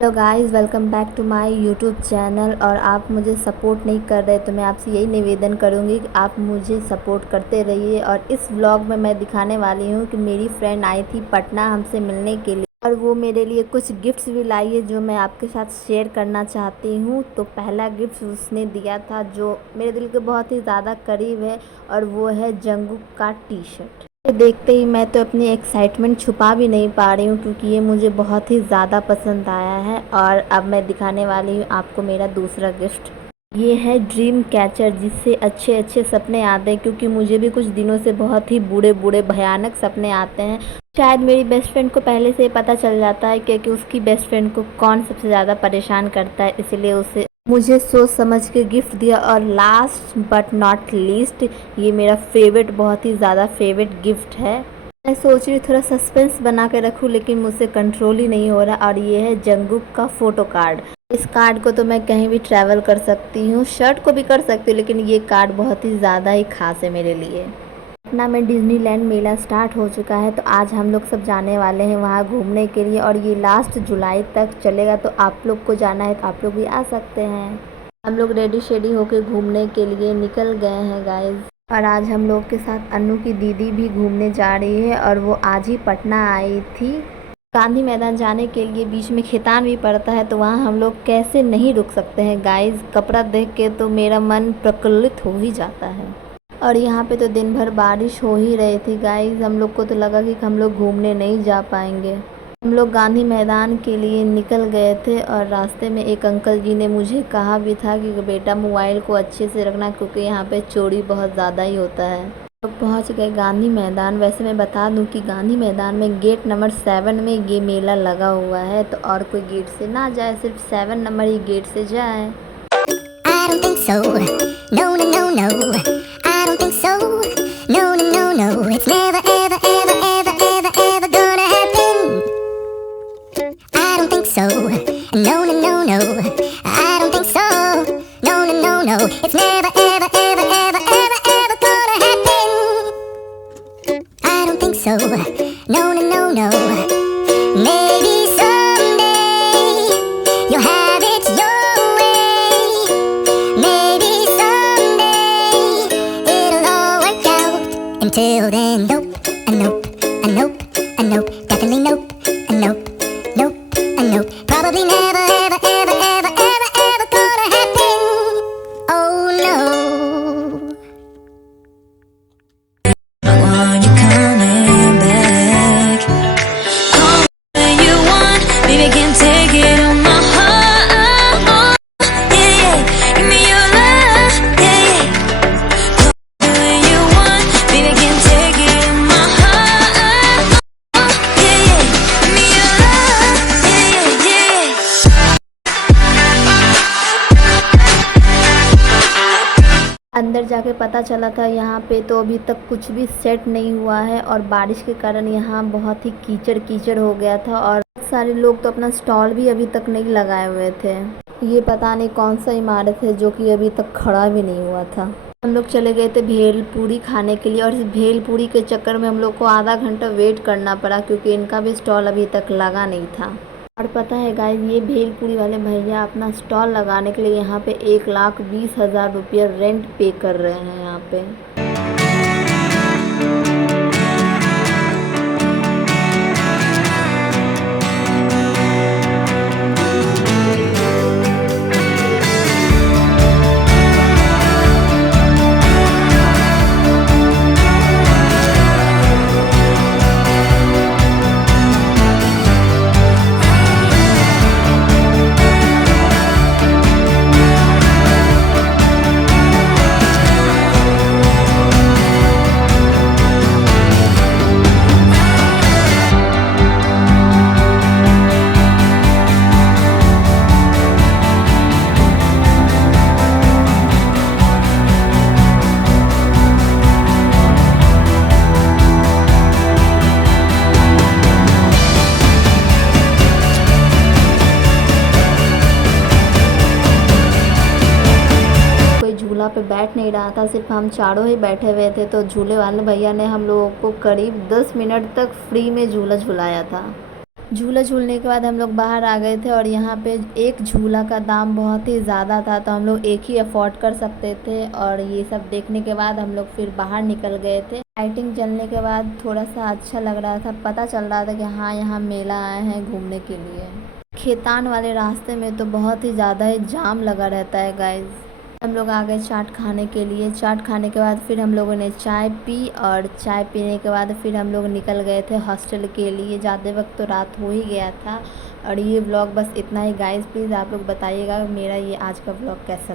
Hello guys, welcome back to my YouTube channel. और आप मुझे सपोर्ट नहीं कर रहे तो मैं आपसे यही निवेदन करूंगी कि आप मुझे सपोर्ट करते रहिए। और इस व्लॉग में मैं दिखाने वाली हूं कि मेरी फ्रेंड आई थी पटना हमसे मिलने के लिए, और वो मेरे लिए कुछ गिफ्ट्स भी लाई है जो मैं आपके साथ शेयर करना चाहती हूँ। तो पहला गिफ्ट उसने दिया था जो मेरे दिल के बहुत ही ज़्यादा करीब है, और वो है जंगकुक का टी शर्ट। ये देखते ही मैं तो अपनी एक्साइटमेंट छुपा भी नहीं पा रही हूँ, क्योंकि ये मुझे बहुत ही ज़्यादा पसंद आया है। और अब मैं दिखाने वाली हूँ आपको मेरा दूसरा गिफ्ट। ये है ड्रीम कैचर, जिससे अच्छे अच्छे सपने आते हैं, क्योंकि मुझे भी कुछ दिनों से बहुत ही बुरे बुरे भयानक सपने आते हैं। शायद मेरी बेस्ट फ्रेंड को पहले से ही पता चल जाता है क्योंकि उसकी बेस्ट फ्रेंड को कौन सबसे ज़्यादा परेशान करता है, इसलिए उसे मुझे सोच समझ के गिफ्ट दिया। और लास्ट बट नॉट लीस्ट, ये मेरा फेवरेट, बहुत ही ज़्यादा फेवरेट गिफ्ट है। मैं सोच रही हूँ थोड़ा सस्पेंस बना के रखूँ, लेकिन मुझसे कंट्रोल ही नहीं हो रहा। और ये है जंगकुक का फ़ोटो कार्ड। इस कार्ड को तो मैं कहीं भी ट्रैवल कर सकती हूँ, शर्ट को भी कर सकती हूँ, लेकिन ये कार्ड बहुत ही ज़्यादा ही खास है मेरे लिए। पटना में डिज्नीलैंड मेला स्टार्ट हो चुका है, तो आज हम लोग सब जाने वाले हैं वहाँ घूमने के लिए। और ये लास्ट जुलाई तक चलेगा, तो आप लोग को जाना है तो आप लोग भी आ सकते हैं। हम लोग रेडी शेडी होके घूमने के लिए निकल गए हैं गाइज। और आज हम लोग के साथ अन्नू की दीदी भी घूमने जा रही है, और वो आज ही पटना आई थी। गांधी मैदान जाने के लिए बीच में खैतान भी पड़ता है, तो वहाँ हम लोग कैसे नहीं रुक सकते हैं गाइज। कपड़ा देख के तो मेरा मन प्रफुल्लित हो ही जाता है। और यहाँ पे तो दिन भर बारिश हो ही रही थी गाइज, हम लोग को तो लगा कि हम लोग घूमने नहीं जा पाएंगे। हम लोग गांधी मैदान के लिए निकल गए थे, और रास्ते में एक अंकल जी ने मुझे कहा भी था कि बेटा मोबाइल को अच्छे से रखना, क्योंकि यहाँ पे चोरी बहुत ज़्यादा ही होता है। लोग पहुँच गए गांधी मैदान। वैसे मैं बता दूं कि गांधी मैदान में गेट नंबर 7 में ये मेला लगा हुआ है, तो और कोई गेट से ना जाए, सिर्फ 7 नंबर ही गेट से जाए। I don't think so. No, no, no, no. I don't think so. No, no, no, no. It's never, ever, ever, ever, ever, ever gonna happen. I don't think so. No, no, no, no. I don't think so. No, no, no, no. It's never, ever, ever, ever, ever, ever gonna happen. I don't think so. No, no, no, no. Maybe someday you'll have it your way. Maybe someday it'll all work out. Until then, nope, a nope, a nope, a nope, definitely nope, a nope, nope, a nope. Probably never, ever, ever, ever, ever, ever gonna happen. Oh no. I want you coming back. Call me when you want, baby, can't take it on my heart. Yeah, yeah, give me your love. Yeah, yeah. Call me when you want, baby, can't take it on my heart. Yeah, yeah, give me your love. Yeah, yeah, yeah. अंदर जाके पता चला था यहाँ पे तो अभी तक कुछ भी सेट नहीं हुआ है, और बारिश के कारण यहाँ बहुत ही कीचड़ कीचड़ हो गया था। और बहुत सारे लोग तो अपना स्टॉल भी अभी तक नहीं लगाए हुए थे। ये पता नहीं कौन सा इमारत है जो कि अभी तक खड़ा भी नहीं हुआ था। हम लोग चले गए थे भेल पूरी खाने के लिए, और इस भेल पूरी के चक्कर में हम लोग को आधा घंटा वेट करना पड़ा, क्योंकि इनका भी स्टॉल अभी तक लगा नहीं था। और पता है गाइस, ये भेलपुरी वाले भैया अपना स्टॉल लगाने के लिए यहाँ पे 1,20,000 रुपया रेंट पे कर रहे हैं यहाँ पे। झूला पे बैठ नहीं रहा था, सिर्फ हम चारों ही बैठे हुए थे। तो झूले वाले भैया ने हम लोगों को करीब 10 मिनट तक फ्री में झूला झुलाया था। झूला झूलने के बाद हम लोग बाहर आ गए थे और यहाँ पे एक झूला का दाम बहुत ही ज़्यादा था, तो हम लोग एक ही अफोर्ड कर सकते थे। और ये सब देखने के बाद हम लोग फिर बाहर निकल गए थे। लाइटिंग जलने के बाद थोड़ा सा अच्छा लग रहा था, पता चल रहा था कि हाँ यहाँ मेला आए हैं घूमने के लिए। खेतान वाले रास्ते में तो बहुत ही ज़्यादा ही जाम लगा रहता है गाइज। हम लोग आ गए चाट खाने के लिए। चाट खाने के बाद फिर हम लोगों ने चाय पी और चाय पीने के बाद फिर हम लोग निकल गए थे हॉस्टल के लिए। जाते वक्त तो रात हो ही गया था। और ये व्लॉग बस इतना ही गाइस, प्लीज़ आप लोग बताइएगा मेरा ये आज का व्लॉग कैसा लगा।